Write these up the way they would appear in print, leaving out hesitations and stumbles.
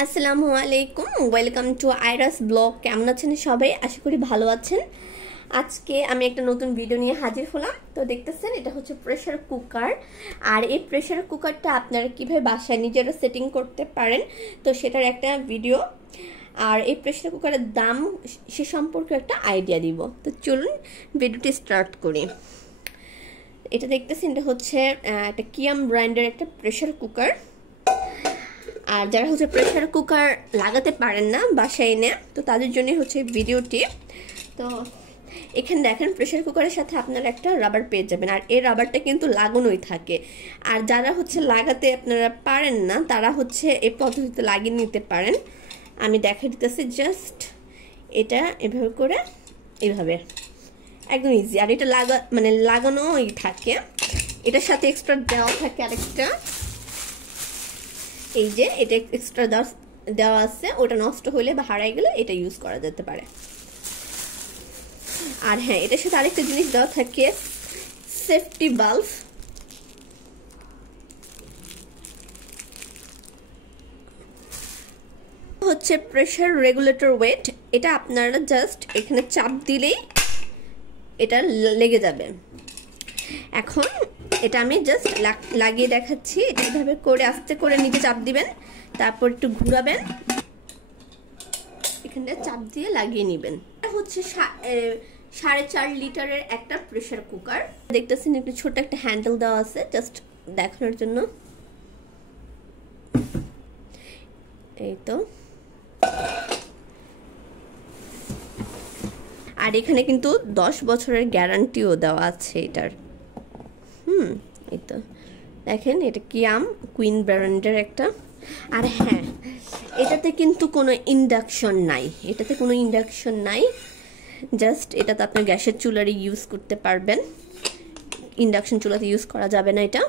আসসালামু আলাইকুম, welcome to আইরাস blog. কেমন আছেন সবাই? আশা করি ভালো আছেন। আজকে আমি একটা নতুন ভিডিও নিয়ে হাজির হলাম। তো দেখতেছেন, এটা হচ্ছে প্রেসার কুকার। আর এই প্রেসার কুকারটা আপনারা কিভাবে বাসায় নিজেরা সেটিং করতে পারেন, তো সেটার একটা ভিডিও। আর এই প্রেসার কুকারের দাম সে সম্পর্কে একটা আইডিয়া দিব। তো চলুন ভিডিওটি স্টার্ট করি। এটা দেখতেছেন, এটা হচ্ছে একটা কিয়াম ব্র্যান্ডের একটা প্রেসার কুকার। আর যারা হচ্ছে প্রেসার কুকার লাগাতে পারেন না বাসায় এনে, তো তাদের জন্য হচ্ছে ভিডিওটি। তো এখানে দেখেন, প্রেসার কুকারের সাথে আপনারা একটা রাবার পেয়ে যাবেন, আর এই রাবারটা কিন্তু লাগানোই থাকে। আর যারা হচ্ছে লাগাতে আপনারা পারেন না, তারা হচ্ছে এই পদ্ধতিতে লাগিয়ে নিতে পারেন। আমি দেখা দিতেছি, জাস্ট এটা এভাবে করে, এভাবে একদম ইজি। আর এটা লাগানোই থাকে। এটার সাথে এক্সট্রা দেওয়া থাকে আরেকটা, এই যে এটা এক্সট্রা দেওয়া আছে, ওটা নষ্ট হলে বা হারাই গেলে এটা ইউজ করা যেতে পারে। আর হ্যাঁ, এটার সাথে আরেকটা জিনিস দেওয়া থাকে, সেফটি বাল্ব। হচ্ছে প্রেসার রেগুলেটর ওয়েট। এটা আপনারা জাস্ট এখানে চাপ দিলেই এটা লেগে যাবে। এখন এটা আমি জাস্ট লাগিয়ে দেখাচ্ছি। এটা এইভাবে করে আস্তে করে নিচে চাপ দিবেন, তারপর একটু ঘুরাবেন, এখানে চাপ দিয়ে লাগিয়ে নেবেন। এটা হচ্ছে 4.5 লিটারের একটা প্রেসার কুকার। দেখতেছেন, একটু ছোট একটা হ্যান্ডেল দেওয়া আছে জাস্ট দেখানোর জন্য। এই তো। আর এখানে কিন্তু 10 বছরের গ্যারান্টিও দেওয়া আছে এটার। এই তো দেখেন, এটা কিয়াম কুইন ব্র্যান্ডের একটা। আর হ্যাঁ, এটাতে কিন্তু কোনো ইন্ডাকশন নাই, জাস্ট এটাতে আপনার গ্যাসের চুলারই ইউজ করতে পারবেন, ইন্ডাকশন চুলাতে ইউজ করা যাবে না এটা।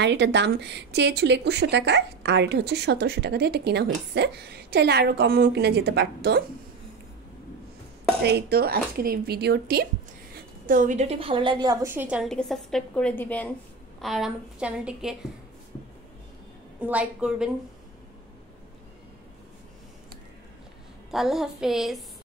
আর এটার দাম চেয়েছিল 2100 টাকা, আর এটা হচ্ছে 1700 টাকা দিয়ে এটা কিনা হয়েছে। চাইলে আরও কমও কিনা যেতে পারতো। এই তো আজকের এই ভিডিওটি। তো ভিডিওটি ভালো লাগলে অবশ্যই চ্যানেলটিকে সাবস্ক্রাইব করে দিবেন, আর আমার চ্যানেলটিকে লাইক করবেন। আল্লাহ হাফেজ।